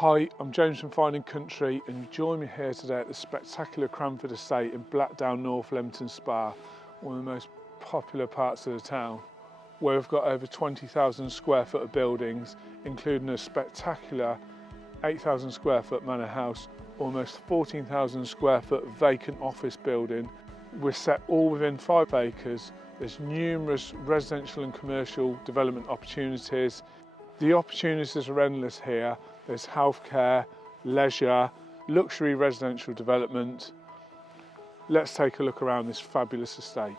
Hi, I'm James from Finding Country and you join me here today at the spectacular Cranford estate in Blackdown, North Leamington Spa, one of the most popular parts of the town, where we've got over 20,000 square foot of buildings, including a spectacular 8,000 square foot manor house, almost 14,000 square foot vacant office building. We're set all within 5 acres. There's numerous residential and commercial development opportunities. The opportunities are endless here. There's healthcare, leisure, luxury residential development. Let's take a look around this fabulous estate.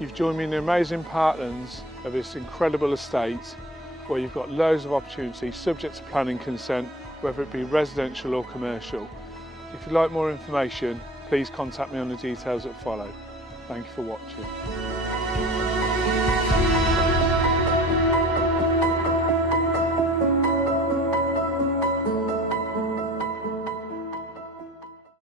You've joined me in the amazing parklands of this incredible estate where you've got loads of opportunities subject to planning consent, whether it be residential or commercial. If you'd like more information, please contact me on the details that follow. Thank you for watching.